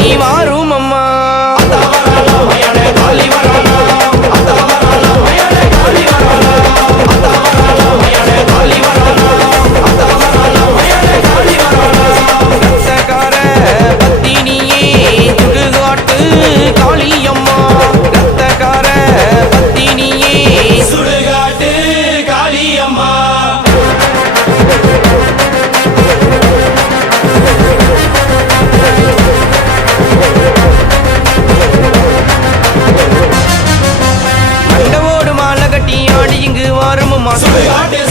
నీ వారు So Somebody. Somebody.